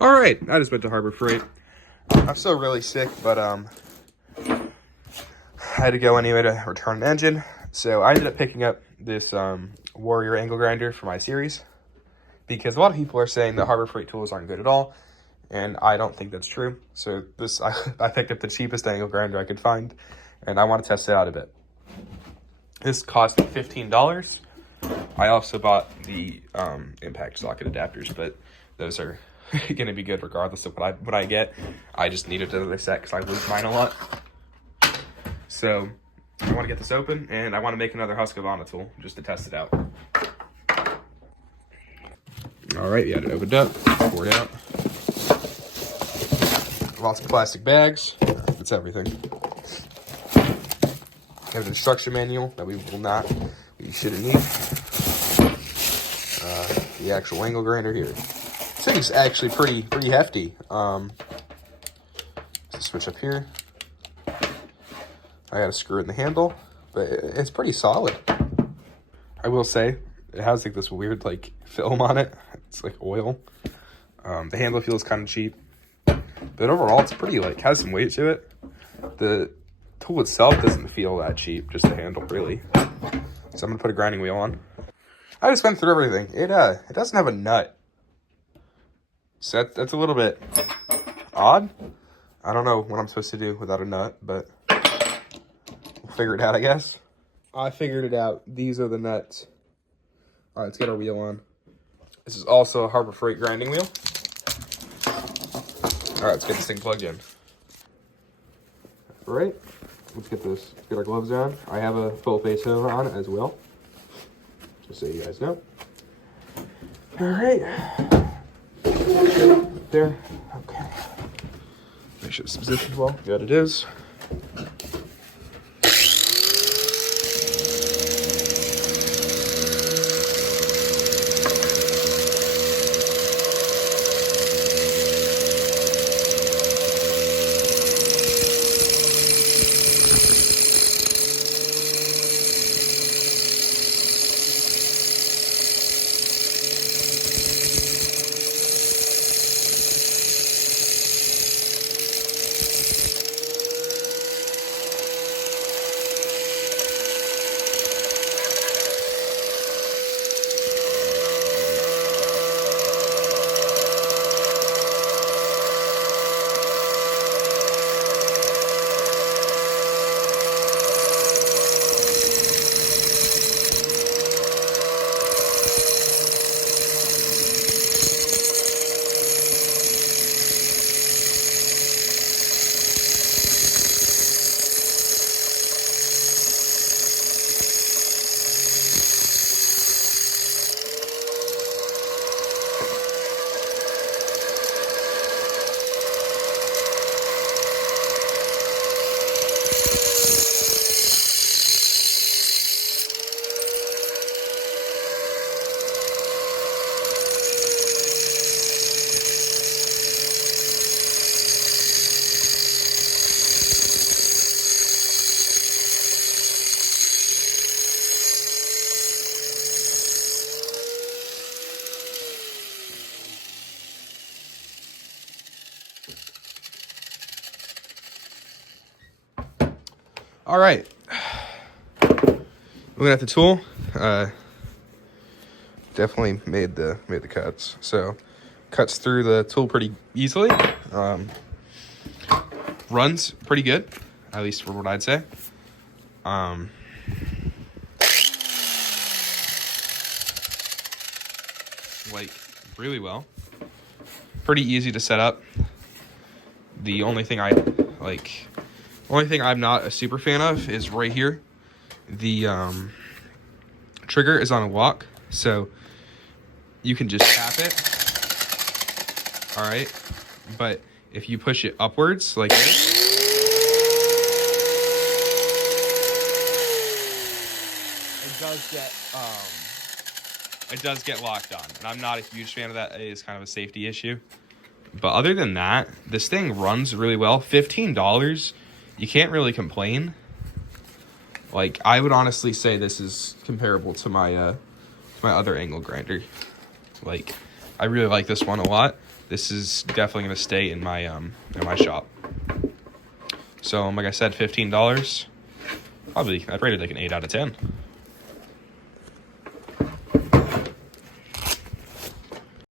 All right, I just went to Harbor Freight. I'm still really sick, but I had to go anyway to return an engine. So I ended up picking up this Warrior angle grinder for my series because a lot of people are saying that Harbor Freight tools aren't good at all, and I don't think that's true. So I picked up the cheapest angle grinder I could find, and I want to test it out a bit. This cost $15. I also bought the impact socket adapters, but those are going to be good regardless of what I get. I just needed another set because I lose mine a lot. So I want to get this open, and I want to make another Husqvarna tool just to test it out. All right, yeah, it opened up, poured out. Lots of plastic bags. That's everything. We have an instruction manual that we shouldn't need. The actual angle grinder here. This thing's actually pretty hefty. Switch up here. I got to screw it in the handle, but it's pretty solid. I will say it has like this weird like film on it. It's like oil. The handle feels kind of cheap, but overall it's pretty has some weight to it. The tool itself doesn't feel that cheap, just the handle really. So I'm gonna put a grinding wheel on. I just went through everything. It doesn't have a nut, so that's a little bit odd. I don't know what I'm supposed to do without a nut, but we'll figure it out, I guess. I figured it out. These are the nuts. All right, let's get our wheel on. This is also a Harbor Freight grinding wheel. All right, let's get this thing plugged in. All right, let's get our gloves on. I have a full face over on it as well, just so you guys know. All right, there, okay. Make sure it's positioned well. Good, it is. All right, looking at the tool, definitely made the cuts. So cuts through the tool pretty easily. Runs pretty good, at least for what I'd say. Really well. Pretty easy to set up. The only thing I'm not a super fan of is right here. The trigger is on a lock, so you can just tap it. All right, but if you push it upwards like this, it does get locked on, and I'm not a huge fan of that. It is kind of a safety issue. But other than that, this thing runs really well. $15, you can't really complain. I would honestly say this is comparable to my other angle grinder. I really like this one a lot. this is definitely going to stay in my shop. So like I said, $15. Probably I'd rate it like an 8 out of 10.